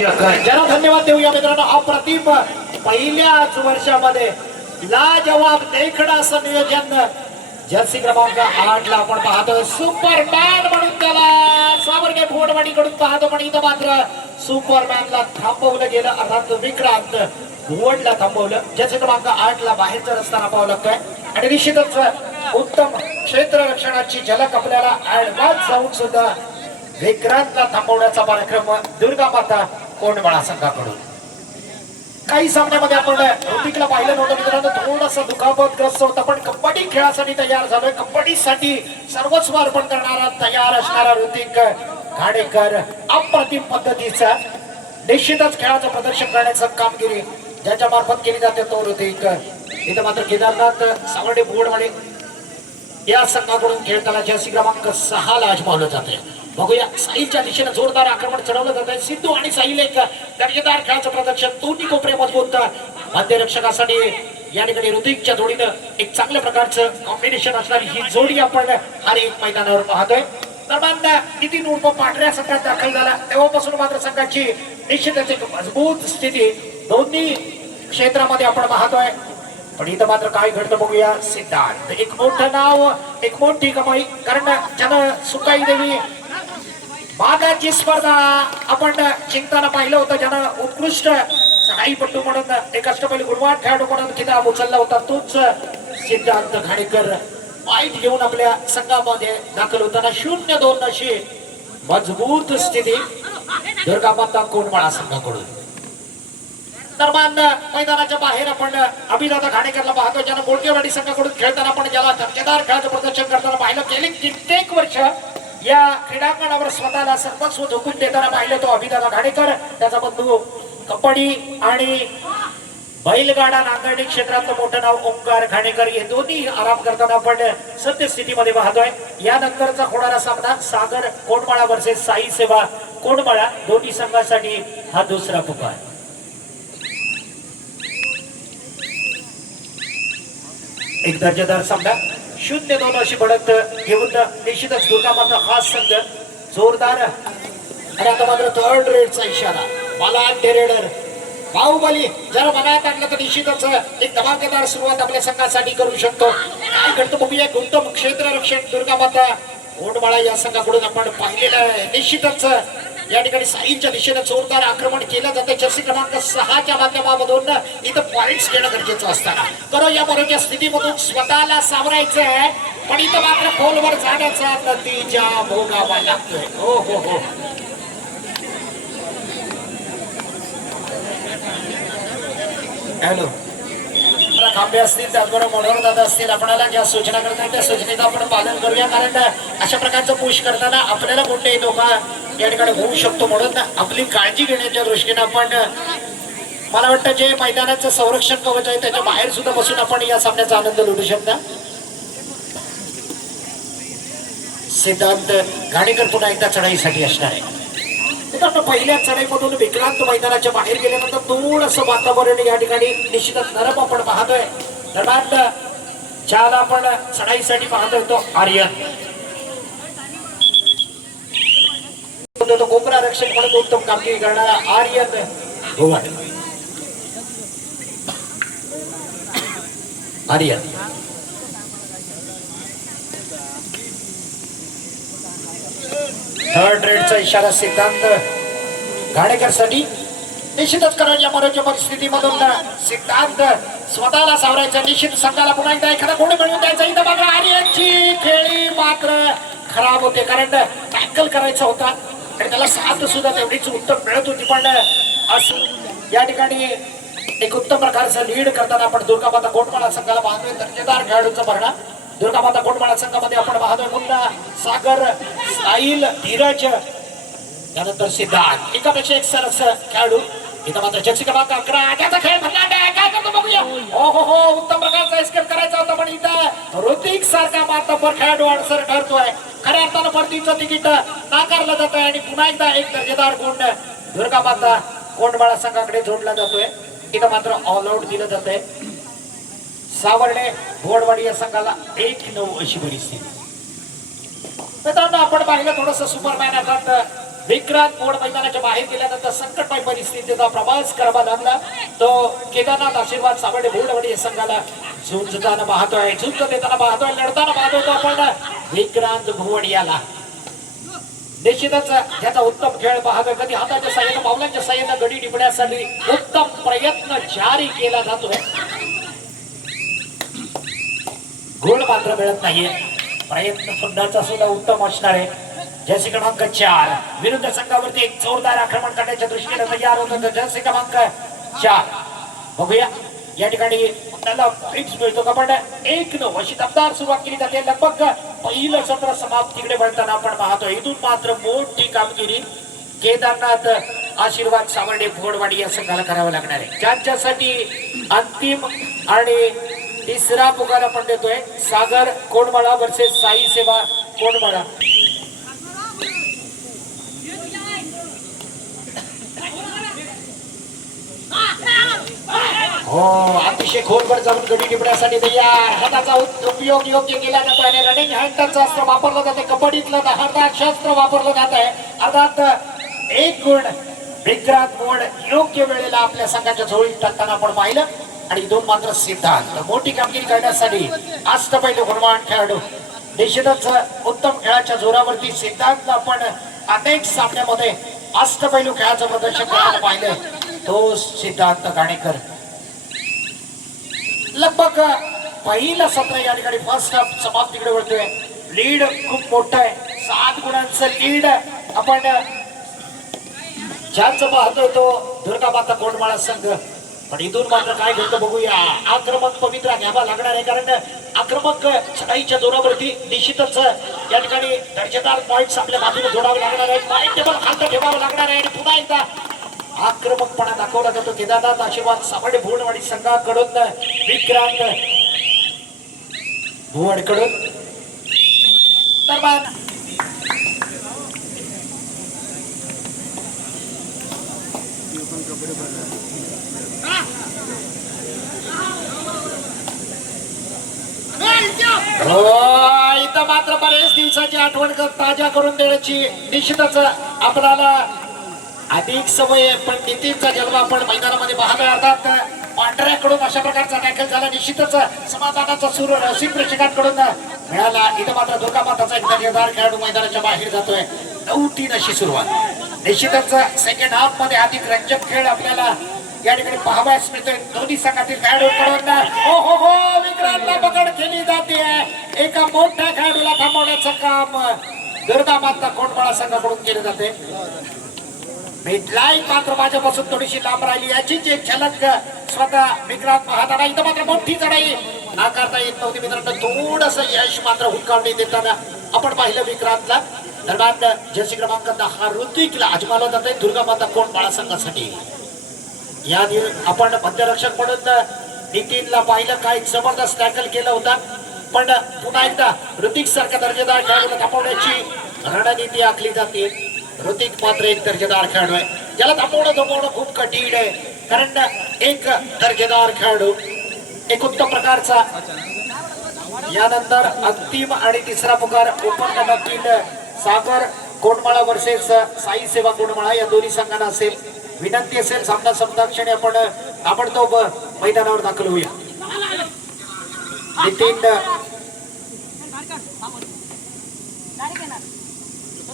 जरा धन्यवाद देऊया मित्रांनो. अप्रतिम पहिल्याच वर्षामध्ये लाजवाब देखणं असं नियोजन जर्सी क्रमांक 8 ला आपण पाहतोय. सुपरमॅन म्हणून त्याला सावरगे फोडवाडी कडून पाहतो, पण इथं मात्र सुपरमॅनला थांबवलं गेलं. अर्थात विक्रांत भुवडला थांबवलं. जर्सी क्रमांक 8 ला बाहेरचा रस्ता नापावं लागतोय आणि निश्चितच उत्तम क्षेत्र रक्षणाची झलक आपल्याला ऍडव्हान्स जाऊन सुद्धा विक्रांतला थांबवण्याचा कार्यक्रम दुर्गा माता कोंडमाळा संघाकडून. काही सामन्यामध्ये आपण ऋतिकला पाहिलं नव्हतं मित्रांनो, थोडासा दुखापतग्रस्त होता, पण कबड्डी खेळासाठी तयार झालोय. कबड्डीसाठी सर्वस्व अर्पण करणारा तयार असणारा ऋतिक घाडेकर अप्रतिम पद्धतीचा निश्चितच खेळाचं प्रदर्शन करण्याचं कामगिरी ज्याच्या मार्फत केली जाते तो ऋतिक. इथं मात्र केदारनाथ सावर्डे बोर्डवाडे या संघाकडून खेळताना जर्सी क्रमांक 6 ला आजमावलं जाते. बघूया साहिलच्या दिशेने जोरदार आक्रमण चढवलं जात आहे. सिद्धू आणि साहिल एक दर्जेदार खेळाचं प्रदर्शन. दोन्ही कोपरे मजबूत मध्यरक्षकासाठी या ठिकाणी ऋतिकच्या जोडीनं एक चांगल्या प्रकारचं कॉम्बिनेशन असणारी ही जोडी आपण हर एक मैदानावर पाहतोय. दरम्यान नितीन उर्फ पांढऱ्या संघात दाखल झाला तेव्हापासून मात्र संघाची निश्चितच एक मजबूत स्थिती दोन्ही क्षेत्रामध्ये आपण पाहतोय. पण इथं मात्र काय घडतं बघूया. सिद्धार्थ एक मोठं नाव, एक मोठी कमाई, कारण ज्यानं सुकाई देवी मानाची स्पर्धा आपण जिंकताना पाहिलं होतं, ज्यानं उत्कृष्ट चढाईपट्टू म्हणून एक अष्टपैलू गुणवान खेळाडू म्हणून खिताब उचलला होता, तोच सिद्धार्थ घाडेकर वाईट घेऊन आपल्या संघामध्ये दाखल होताना 0-2 अशी मजबूत स्थिती दुर्गा माता कोंडमाळा संघाकडून. दरम्यान मैदानाच्या बाहेर आपण अभिदादा घाडेकरला पाहतो, ज्यानं बोडकेवाडी संघाकडून खेळताना आपण ज्याला दर्जेदार खेळाचं प्रदर्शन करताना पाहिलं. गेली कित्येक वर्ष या क्रीडांगणावर स्वतःला सर्वस्व झोकून देताना पाहिलं तो अभिदादा घाडेकर. त्याचा बंधू कबड्डी आणि बैलगाडा नांदणी क्षेत्रातलं मोठं नाव ओंकार घाडेकर हे दोन्ही आराम करताना आपण सद्यस्थितीमध्ये पाहतोय. यानंतरचा होणारा सामना सागर कोंडमाळा वर्सेस साई सेवा कोंडमाळा, दोन्ही संघांसाठी हा दुसरा पुकार. एक दर्जेदार सामना 0-2 अशी बढ़त घेऊन निश्चितच दुर्गा माता हा संघ जोरदार. आणि आता मात्र थर्ड रेडचा इशारा. मला रेडर बाहुबली जर मनात आणलं तर निश्चितच एक धमाकेदार सुरुवात आपल्या संघासाठी करू शकतो. काय घडतं बघूया. उत्तम क्षेत्र रक्षण दुर्गा माता कोंडमाळा या संघाकडून आपण पाहिलेलं आहे. निश्चितच या ठिकाणी साईच्या दिशेने जोरदार आक्रमण केलं जातं. जर्सी क्रमांक 6 माध्यमामधून इथं पॉइंट्स घेणं गरजेचं असताना करो या बरोबर स्थितीमधून स्वतःला सावरायचं आहे, पण इथं मात्र खोलवर जाण्याचा नतीजा भोगावा लागतोय. हो हो हो. हॅलो, खांबे असतील त्याचबरोबर मनोहर दादा असतील, आपल्याला ज्या सूचना करतात त्या सूचनेचं आपण पालन करूया, कारण अशा प्रकारचं पुश करताना आपल्याला कोणतेही धोका या ठिकाणी होऊ शकतो. म्हणून आपली काळजी घेण्याच्या दृष्टीने आपण मला वाटतं जे मैदानाचं संरक्षण कवच आहे त्याच्या बाहेर सुद्धा बसून आपण या सामन्याचा आनंद लुटू शकता. सिद्धांत घाडेकर पुन्हा एकदा चढाईसाठी असणार आहे. पहिल्या चढाईमधून विक्रांत मैदानाच्या बाहेर गेल्यानंतर थोडंसं वातावरण या ठिकाणी निश्चितच नरम आपण पाहतोय. दरम्यान ज्याला आपण चढाईसाठी पाहतोय तो आर्यन, तो कोपरा रक्षक म्हणून उत्तम कामगिरी करणारा आर्यन भुवड. आर्यन थर्ड रेडचा इशारा सिद्धांत घाडेकर साठी. निश्चितच करून या मरोच्या परिस्थितीमधून सिद्धांत स्वतःला सावरायचं. निश्चित संघाला पुन्हा एकदा एखादा कोणी मिळवून द्यायचा. इथं मात्र आर्यनची खेळी मात्र खराब होते, कारण टॅकल करायचा होता आणि त्याला साथ सुद्धा तेवढीच उत्तम मिळत होती. पण असं या ठिकाणी एक उत्तम प्रकारचं लीड करताना आपण दुर्गा माता कोंडमाळा संघाला पाहतोय. दर्जेदार खेळाडूंचा भरणा दुर्गा माता कोंडमाळा संघामध्ये आपण पाहतोय. पुन्हा सागर, साहिल, धीरज, त्यानंतर सिद्धार्थ, एकापेक्षा एक सरस खेळाडू. इथं मात्र जर्सी क्रमांक 11 त्याचा खेळ भरला काय करतो बघूया. हो हो हो, उत्तम प्रकारचा एस्केप करायचा होता, पण इथं ऋतिक सारखा मातब्बर खेळाडू अडसर ठरतोय. खऱ्या अर्थानं परतीचं तिकीट नाकारलं जात आहे आणि पुन्हा एकदा एक दर्जेदार गुण दुर्गा माता कोंडमाळा संघाकडे जोडला जातोय. इथं मात्र ऑल आउट दिलं जात आहे. सावर्डे बोर्डवाडी या संघाला 1-9 अशी परिस्थिती. मित्रांनो आपण पाहिलं थोडंसं सुपरमॅन अर्थात विक्रांत मोड मैदानाच्या बाहेर गेल्यानंतर संकटमय परिस्थितीचा प्रवास करावा लागला. तो केदारनाथ आशीर्वाद सावडे भूडवडी संघाला झुंजताना पाहतोय, झुंज देताना पाहतोय, लढताना पाहतोय तो आपण विक्रांत भुवडियाला. निश्चितच त्याचा उत्तम खेळ पाहतोय. कधी हाताच्या साह्याने पावलांच्या साह्याने गडी टिपण्यासाठी उत्तम प्रयत्न जारी केला जातोय. गोल मात्र मिळत नाहीये. प्रयत्न पुन्हाचा सुद्धा उत्तम असणार आहे. जर्सी क्रमांक 4 विरुद्ध संघावरती एक जोरदार आक्रमण करण्याच्या दृष्टीने तयार होतं जर्सी क्रमांक 4. बघूया या ठिकाणी त्याला फिक्स मिळतो का. पण 1-9 अशी दमदार सुरुवात केली जाते. लगभग पहिलं सत्र समाप्तीकडे वळताना आपण पाहतो. इथून मात्र मोठी कामगिरी केदारनाथ आशीर्वाद सावर्डे भोडवाडी या संघाला करावं लागणार आहे. ज्यांच्यासाठी अंतिम आणि तिसरा पुकार आपण देतोय. सागर कोंडमाळा वर्सेस साई सेवा कोंडमाळा. हो, अतिशय खोलवर जाऊन गडी टिपण्यासाठी तयार. हाताचा उपयोग योग्य केला जातो आणि रनिंग हँडचं अस्त्र वापरलं जाते. कबड्डीतलं हातात शस्त्र वापरलं जात आहे. अर्थात एक गुण विक्रांत मोड योग्य वेळेला आपल्या संघाच्या झोळीत टाकताना आपण पाहिलं. आणि 2 मात्र सिद्धांत मोठी कामगिरी करण्यासाठी अष्टपैलू गुणवान खेळाडू. निश्चितच उत्तम खेळाच्या जोरावरती सिद्धांत आपण अनेक सामन्यामध्ये अष्टपैलू खेळाचं प्रदर्शन करताना पाहिलं. तो सिद्धांत गाणेकर. लगभग पहिलं सत्र या ठिकाणी फर्स्ट हाफ समाप्तीकडे वळतोय. लीड खूप मोठं आहे. 7 गुणांचं लीड आपण ज्यांचं पाहतोय तो दुर्गामाता कोंडमाळा संघ. पण इथून मात्र काय घडतं बघूया. आक्रमक पवित्रा घ्यावा लागणार आहे. कारण आक्रमक चढाईच्या जोरावरती निश्चितच या ठिकाणी दर्जेदार पॉइंट्स आपल्या बाजूने जोडावे लागणार आहेत. पॉइंट टेबल खालतं ठेवावं लागणार आहे. आणि पुन्हा एकदा आक्रमकपणा दाखवला जातो केदारनाथ आशीर्वाद सावर्डे भुवडवाडी संघाकडून. विक्रांत भुवडकडून दरम्यान इथं मात्र बरेच दिवसाची आठवण ताजा करून देण्याची निश्चितच आपल्याला अधिक सवय आहे. पण नितीनचा जन्म आपण मैदानामध्ये पाहतोय. अर्थात पांढऱ्याकडून अशा प्रकारचा टॅकल झाला. निश्चितच समाधानाचा सूर रसिक प्रेक्षकांकडून मिळाला. इथं मात्र दुर्गामाताचा एक दर्जेदार खेळाडू मैदानाच्या बाहेर जातोय. 9-3 अशी सुरुवात. निश्चितच सेकंड हाफ मध्ये अधिक रंजक खेळ आपल्याला या ठिकाणी पाहावयास मिळतोय. दोन्ही संघातील खेळाडूंकडून हो विक्रांतला पकड केली जाते. एका मोठ्या खेळाडूला थांबवण्याचं काम दुर्गामाता कोंडमाळा संघाकडून केले जाते. मिडलाईन मात्र माझ्यापासून थोडीशी लांब राहिली. याचीच एक झलक स्वतः विक्रांत पाहताना. इथं मात्र मोठी चढाई नाकारता येत नव्हती मित्रांनो. थोडस यश मात्र हुंकावणी देताना आपण पाहिलं विक्रांतला. दरम्यान जर्सी क्रमांक 10 ऋतिकला आजमावला जात आहे दुर्गामाता कोंडमाळा संघासाठी. या आपण मध्यरक्षक म्हणून नितीनला पाहिलं. काय जबरदस्त टॅकल केलं होता. पण पुन्हा एकदा ऋतिक सारख्या दर्जेदार खेळाडूला थांबवण्याची रणनीती आखली जाते. ऋतिक मात्र एक दर्जेदार खेळाडू आहे. ज्याला थांबवणं खूप कठीण आहे. कारण एक दर्जेदार खेळाडू एक उत्तम प्रकारचा. यानंतर अंतिम आणि तिसरा पुकार ओपन गटातील सागर कोंडमाळा वर्सेस साई सेवा कोंडमाळा या दोन्ही संघांना असेल. विनंती असेल सामना संपताक्षणी आपण ताबडतोब मैदानावर दाखल होऊया. नितीन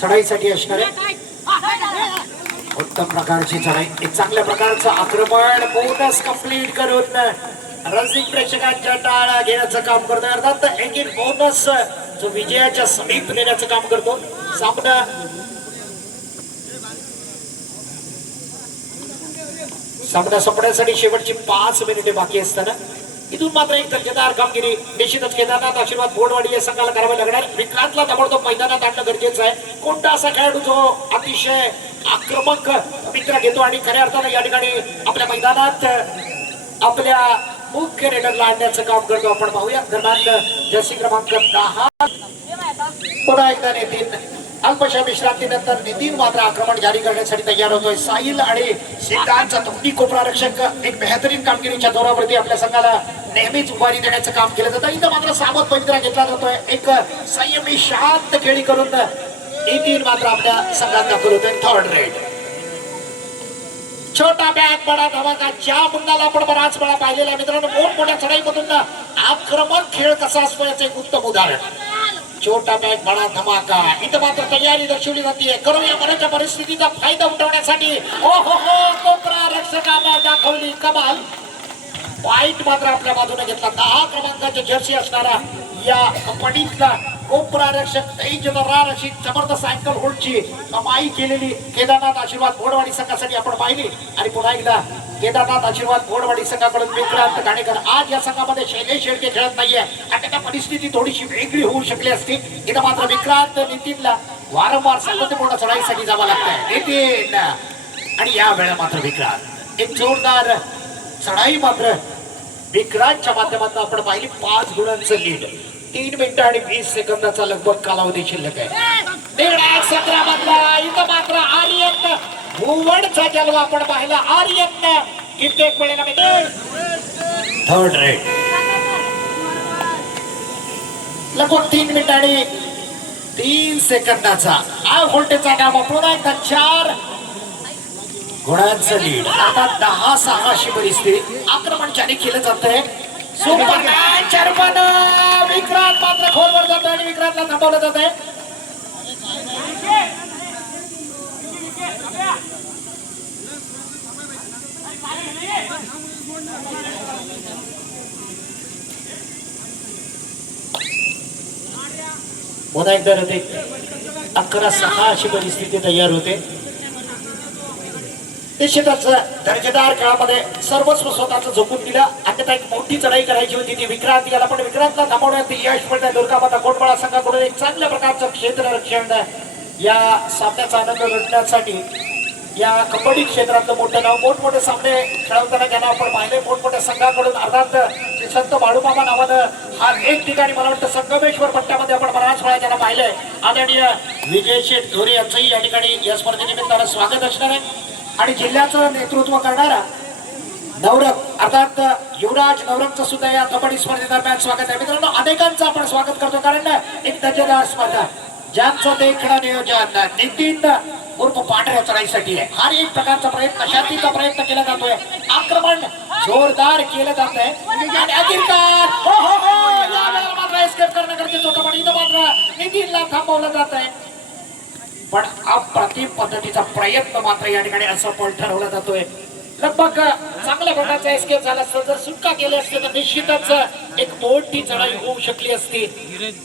चढाईसाठी असणार आहे. उत्तम प्रकारची चढाई. एक चांगल्या प्रकारचं आक्रमण बोनस कंप्लीट करून रसिक प्रेक्षकांच्या टाळा घेण्याचं काम करतो. अर्थात एक बोनस जो विजयाच्या समीप नेण्याचं काम करतो. सामना संपण्यासाठी शेवटची 5 मिनिटे बाकी असताना इथून मात्र एक दर्जेदार कामगिरी निश्चितच केदारनाथ आशीर्वाद भोडवाडी या संघाला करावी लागणार. विक्रांतला ताबडतोब मैदानात आणणं गरजेचं आहे. कोणता असा खेळाडू जो अतिशय आक्रमक मित्र घेतो आणि खऱ्या अर्थानं या ठिकाणी आपल्या मैदानात आपल्या मुख्य रेडरला आणण्याचं काम करतो आपण पाहूया. दरम्यान जर्सी क्रमांक 10 पुन्हा एकदा नितीन. अल्पशा विश्रांतीनंतर नितीन मात्र आक्रमण जारी करण्यासाठी तयार होतोय. साहिल आणि सिद्धांतचा दोन्ही कोपरा रक्षक एक बेहतरीन कामगिरीच्या जोरावरती आपल्या संघाला नेहमीच उभारी देण्याचं काम केलं जातं. इथं मात्र सावध पवित्रा घेतला जातोय. एक संयमी शांत खेळी करून नितीन मात्र आपल्या संघात दाखल होतोय थर्ड रेड. छोटा बॅग बडा धमाका ज्या मुंडाला आपण बराच वेळा पाहिलेला मित्रांनो, मोठमोठ्या चढाईमधून आक्रमक खेळ कसा असतो याचं एक उत्तम उदाहरण. छोटा बॅग बडा धमाका इथं मात्र तयारी दर्शवली जाते. करूया मनाच्या परिस्थितीचा फायदा उठवण्यासाठी. ओ हो हो, कोपरा रक्षकाला दाखवली कमाल. पॉइंट मात्र आपल्या बाजूने घेतला. 10 क्रमांकाचे जर्सी असणारा या कबड्डीतला कोपरा रक्षक तेजरार अशी जबरदस्त अँकल होल्डची कमाई केलेली केदारनाथ आशीर्वाद घोडवाडी संघासाठी आपण पाहिली. आणि पुन्हा एकदा केदारनाथ आशीर्वाद घोडवाडी संघाकडून विक्रांत घाणेकर. आज या संघामध्ये शैलेश शेळके खेळत नाहीये आणि त्याची परिस्थिती थोडीशी वेगळी होऊ शकली असती. इथं मात्र विक्रांत नितीनला वारंवार सातत्यपूर्ण चढाईसाठी जावं लागतंय. नितीन आणि या वेळा मात्र विक्रांत एक जोरदार चढाई मात्र विक्रांतच्या माध्यमातून आपण पाहिली. 5 गुणांचं लीड. 3 मिनिटं आणि 20 सेकंदाचा लगभग कालावधी शिल्लक आहे. 1:17 मधला इथं मात्र आर्यन भुवनचा जलवा आपण पाहिला. आर्यन कित्येक वेळेला थर्ड रेड. लगभग 3 मिनिटं आणि 3 सेकंदाचा हा व्होल्टेजचा नाम. पुन्हा एकदा 4 गुणांचं लीड. आता 10-6 अशी परिस्थिती. आक्रमण ज्याने केलं जातंय सुपर चर्मन. विक्रांत मात्र खोलवर जातोय आणि विक्रांतला थांबवलं जात आहे. पुन्हा एकदा होते 11-6 अशी परिस्थिती तयार होते. निश्चितच दर्जेदार खेळामध्ये सर्वस्व स्वतःच झोकून दिलं. आता एक मोठी चढाई करायची होती ती विक्रांत याला, पण विक्रांतला थांबवण्यात यश मिळतंय. दुर्गामाता कोटपाडा संघाकडून एक चांगल्या प्रकारचं क्षेत्ररक्षण या सामन्याचा आनंद लुटण्यासाठी. या कबड्डी क्षेत्रातलं मोठं नाव, मोठमोठे सामने खेळवताना ज्यांना आपण पाहिले मोठमोठ्या संघाकडून. अर्थात संत बाळूमामा नावानं हा एक ठिकाणी मला वाटतं संगमेश्वर पट्ट्यामध्ये आपण बराच वेळा ज्यांना पाहिलंय. आदरणीय विजय शेठ धोरे यांचंही या ठिकाणी या स्पर्धेनिमित्तानं स्वागत असणार आहे. आणि जिल्ह्याचं नेतृत्व करणारा नवरंग अर्थात युवराज नवरंगचं सुद्धा या कबड्डी स्पर्धेदरम्यान स्वागत आहे. मित्रांनो अनेकांचं आपण स्वागत करतो कारण एक दर्जेदार स्पर्धा ज्यांचं देखणं नियोजन नितीन उर्फ पांढऱ्या चढाईसाठी आहे. हा एक प्रकारचा प्रयत्न शांतीचा प्रयत्न केला जातोय. आक्रमण जोरदार केलं जात आहे आणि अखिरकार हो हो हो या वेळेला मात्र एस्केप करणं गरजेचं होतं, पण इथं मात्र नितीनला थांबवलं जात आहे. पण अप्रतिम पद्धतीचा प्रयत्न मात्र या ठिकाणी असफल ठरवला जातोय. लगभग चांगल्या प्रकारचा एस्केप झाला असता. जर सुटका केली असते तर निश्चितच एक मोठी चढाई होऊ शकली असती.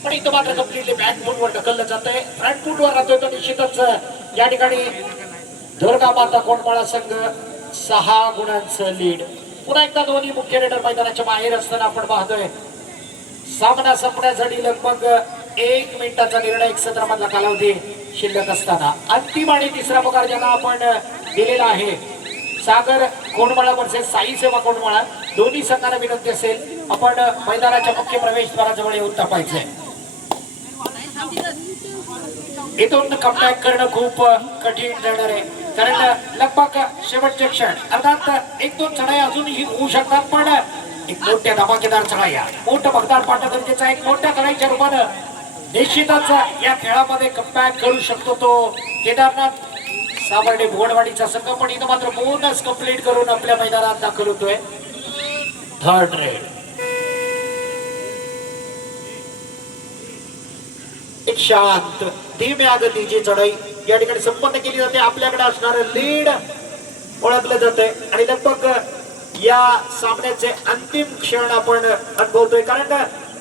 पण इथं मात्र कम्प्लिटली बॅक फूटवर ढकललं जात आहे. फ्रंट फूटवर राहतोय तर निश्चितच या ठिकाणी दुर्गामाता कोटपाडा संघ 6 गुणांचं लीड. पुन्हा एकदा दोन्ही मुख्य रेडर मैदानाच्या बाहेर असताना आपण पाहतोय सामना संपण्यासाठी लगभग 1 मिनिटाचा निर्णय 1 सत्रामधला कालावधी शिल्लक असताना अंतिम आणि तिसरा प्रकार ज्यांना आपण दिलेला आहे सागर कोंडमाळा वर्सेस साई सेवा कोंडमाळा. दोन्ही संघांना विनंती असेल आपण मैदानाच्या मुख्य प्रवेशद्वाराजवळ येऊन तपायचंय. इथून कमबॅक करणं खूप कठीण जाणार आहे कारण लगभग शेवटचे क्षण. अर्थात 1-2 चढाई अजूनही होऊ शकतात पण एक मोठ्या धमाकेदार चढाई मोठं भगदार पाठण गरजेचं आहे. एक मोठ्या चढाईच्या रूपानं निश्चितच या खेळामध्ये कमबॅक करू शकतो तो केदारनाथ सावर्डे भोडवाडीचा संघ. पण इथं मात्र बोनस कंप्लीट करून आपल्या मैदानात दाखल होतोय. Third red. एक शांत धीम्या गतीची चढाई या ठिकाणी संपन्न केली जाते. आपल्याकडे असणारं लीड ओळखलं जातंय आणि लगभग या सामन्याचे अंतिम क्षण आपण अनुभवतोय कारण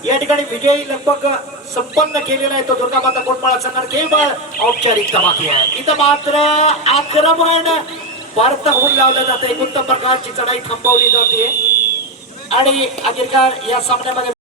या ठिकाणी विजयी लगभग संपन्न केलेला आहे तो दुर्गामाता कोटपाडा संघ. केवळ औपचारिकता बाकी आहे. इथं मात्र आक्रमण परत होऊन लावलं जाते. एक उत्तम प्रकारची चढाई थांबवली जाते आणि अखेरकार या सामन्यामध्ये